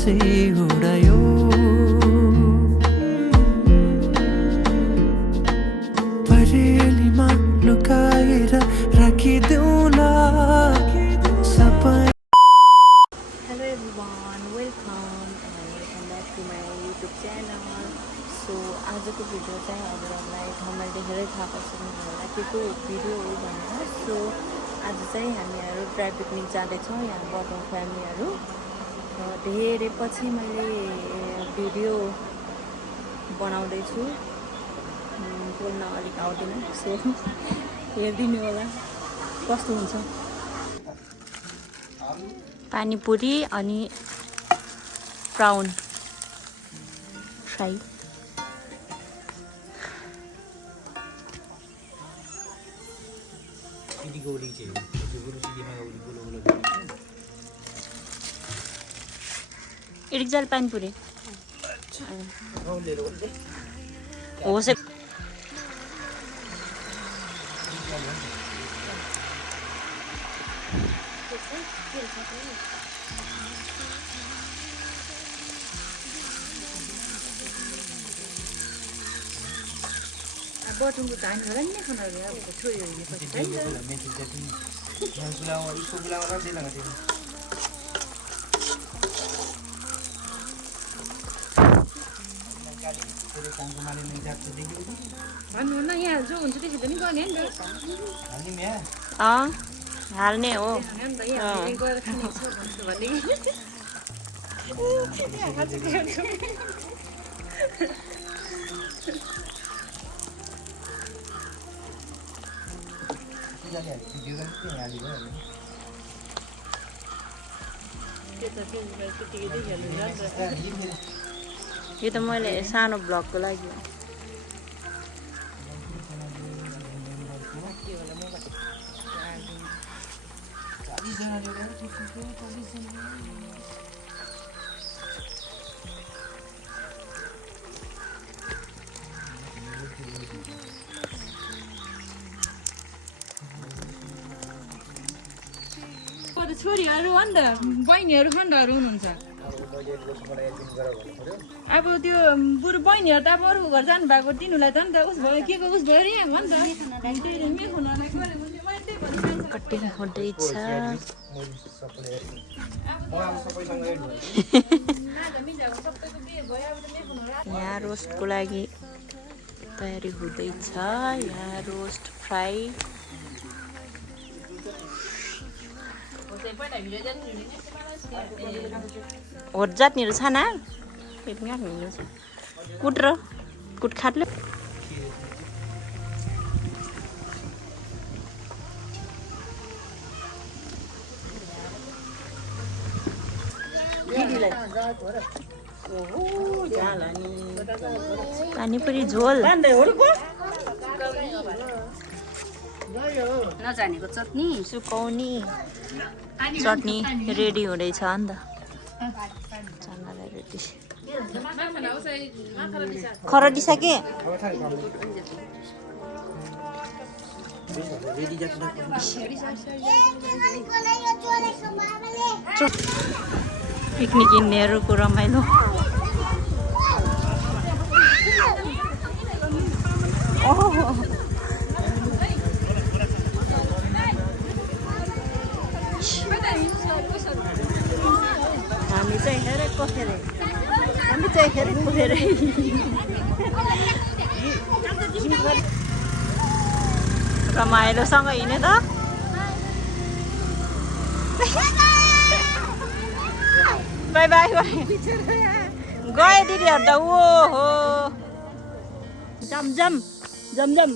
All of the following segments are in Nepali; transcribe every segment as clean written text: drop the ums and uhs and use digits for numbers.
कसै उडायो परेलीमा लुकाएर राखिदेऊला सपना। Hello everyone, welcome back to my YouTube channel. So आजको भिडियो चाहिँ हजुरहरूलाई मैले देखेरै थाहा पाइसक्नु होला के को भिडियो हो भनेर। सो आज चाहिँ हामीहरू ड्राई पिकनिक जाँदैछौँ यहाँ बटन फ्यामिलीहरू। धेरै पछि मैले भिडियो बनाउँदैछु, बोल्न अलिक आउँदैन, सो हेरिदिनु होला कस्तो हुन्छ। पानीपुरी अनि प्राउन फ्राई। इडिक्जाल पानीपुरी हो से बटुको त हामीहरूलाई नै खाना अब छोयो भन्नु न यहाँ जो हुन्छ त्यसो पनि गर्ने नि त हाल्ने हो यो त मैले सानो ब्लगको लागि हो। छोरीहरू हो नि त, बहिनीहरू खण्डहरू हुनुहुन्छ। अब त्यो बुढो बहिनीहरू त अब अरूको घर जानु भएको तिनीहरूलाई त नि त उस भयो के को उस भयो यहाँ हो नि त। कटिङ हुँदैछ। यहाँ रोस्टको लागि तयारी हुँदैछ। यहाँ रोस्ट फ्राई होट जातनीहरू छ न कुट र कुट खाट्ले पानीपुरी झोल नजानेको चटनी सुकाउने चटनी रेडी हुँदैछ नि त। चनालाई रेडी खरडिसके पिकनिक हिँड्नेहरूको रमाइलो। हामी चाहिँ हेरेको फेरि रमाइलोसँग हिँड्यो त। बाई बाई बाई गयो दिदीहरू त। ओ हो जमजम जमजम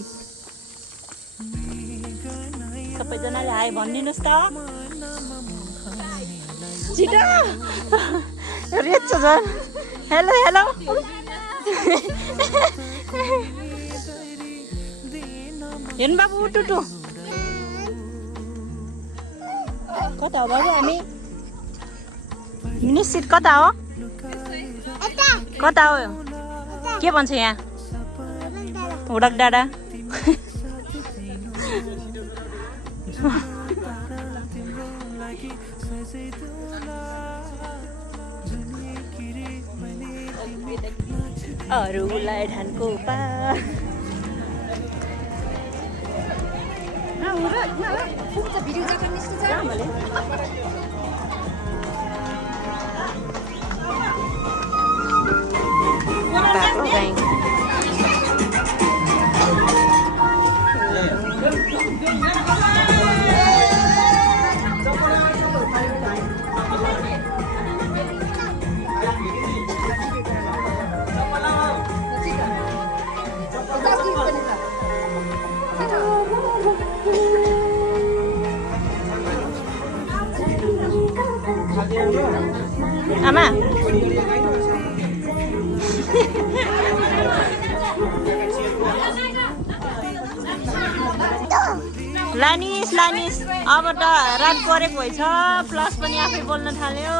सबैजनाले हाई भनिदिनुहोस् त छिटो। रेच झन् हेलो हेलो हेर्नु बाबु उठु कता हो बाबु हामी निश्चित कता हो कता हो के भन्छ यहाँ हुडक डाँडा अरूलाई धानको पा बाटो गाई आमा लानिस लानिस अब त रात परेको भएछ प्लस पनि आफै बोल्न थाल्यो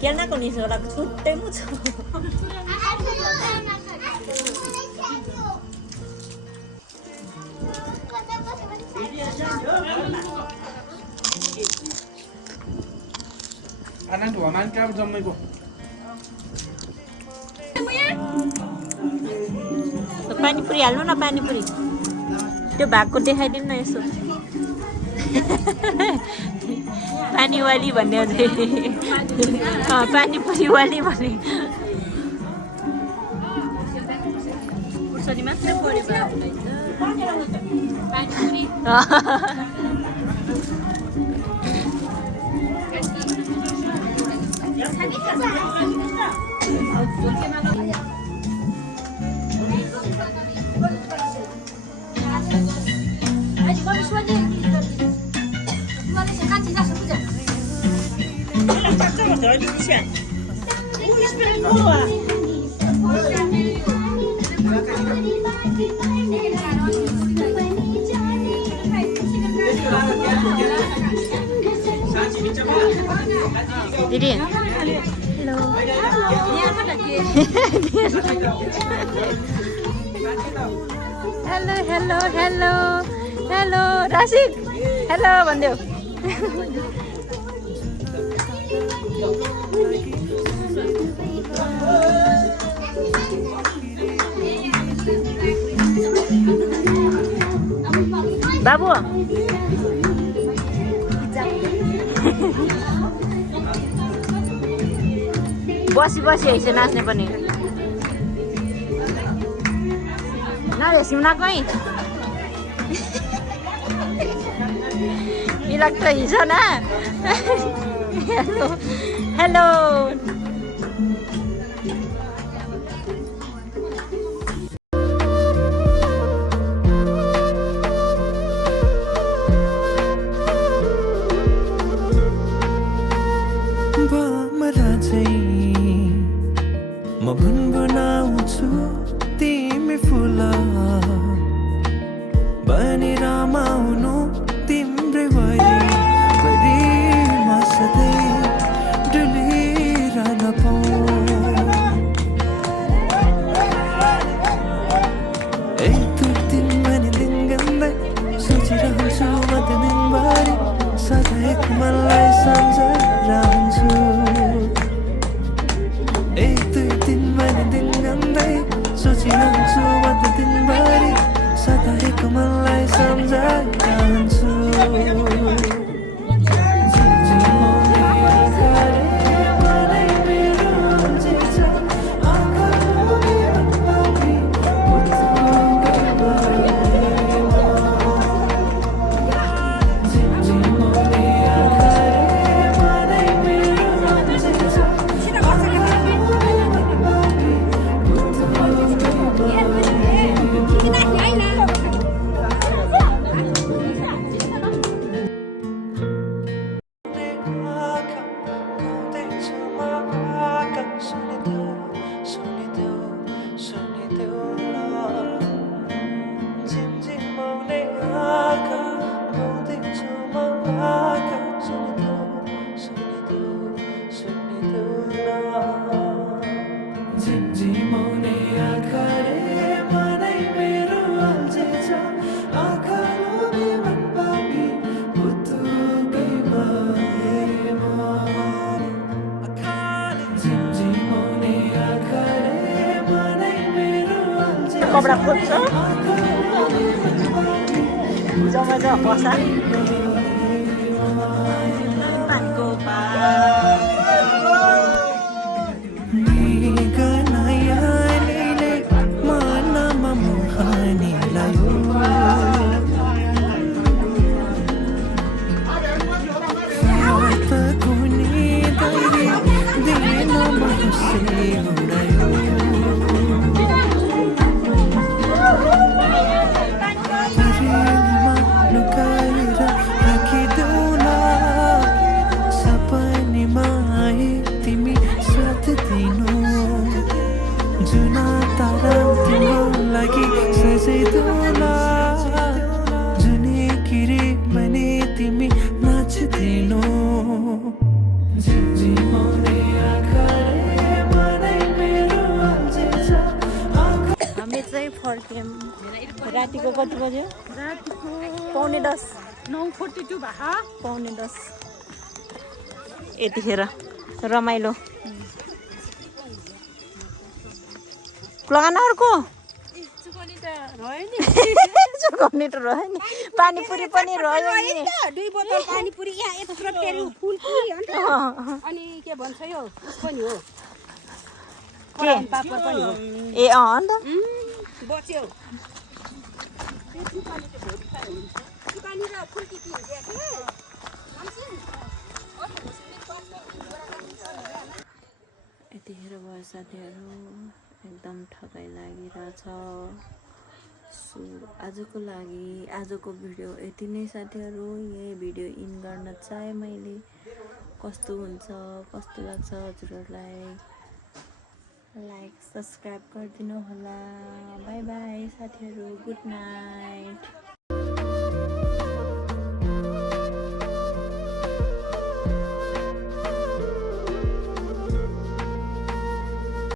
Kena kau ni seorang cuti muncul. Anak tua man kam jom mai ko. Pani puri haल्नु न pani puri. त्यो भागको देखाइदिनु न यसो. पानी वाली भन्ने पानी पुरी वाली भन्ने कुर्सनी मात्रै पढ्यो पानी पुरी Didi. Hello. Hello, hello, hello. Hello, Rashid. Hello, भन्देऊ. बाबु बसी बसी हैछ नाच्ने पनि नरेसिम न कहीँ इलाक्ट हिजो न हेलो हेलो म गुनगुनाउँछु तिमी फुल बनी रमाउनु तिम्रै वरिमा सधैँ डुलिरहन पाऊँ एक दुई दिन भने दिन गन्दै सोचिरहन्छु म त दिनभरि सधैँ मनलाई सम्झिरहन्छु एक दुई दिन मैले दिन गन्दै सोचिरहन्छु म त दिनभरि सधैँको मनलाई सम्झिरहन्छु कपडा खोज्छ जम्मै त बसा पानीको गनायाले मानमा मोहनी लायो सात कुनी दैरी दिन महसे उडायो तिरेमा लुकाएर राखिदेऊला सपनीमा आए तिमी साथ दिनु जुना तारा तिम्रो लागि सजाइदेऊला जुने किरे भने तिमी नाचिदिनु झिमझिमाउने आँखाले मनै मेरो अल्झिन्छ हामी चाहिँ फर्क्यौँ रातिको कति बज्यो पौने 10 9:42 भा पौने 10 यतिखेर रमाइलो लगान अर्को चुकनी त रह्यो नि चुकाउने त रह्यो नि पानीपुरी पनि रह्यो नि 2 बोतल पानीपुरी यहाँ यत्रो तेरो फुलपुरी हो नि त अनि के भन्छ यो उस पनि हो के पापड पनि हो ए अँ त बच्यो चुकनी र फुल्की के यतिखेर भयो साथीहरू एकदम ठगाइ लागिरहेछ सो आजको भिडियो यति नै साथीहरू यही भिडियो इन गर्न चाहे मैले कस्तो हुन्छ कस्तो लाग्छ हजुरहरूलाई लाइक सब्सक्राइब गरिदिनु होला बाई बाई साथीहरू गुड नाइट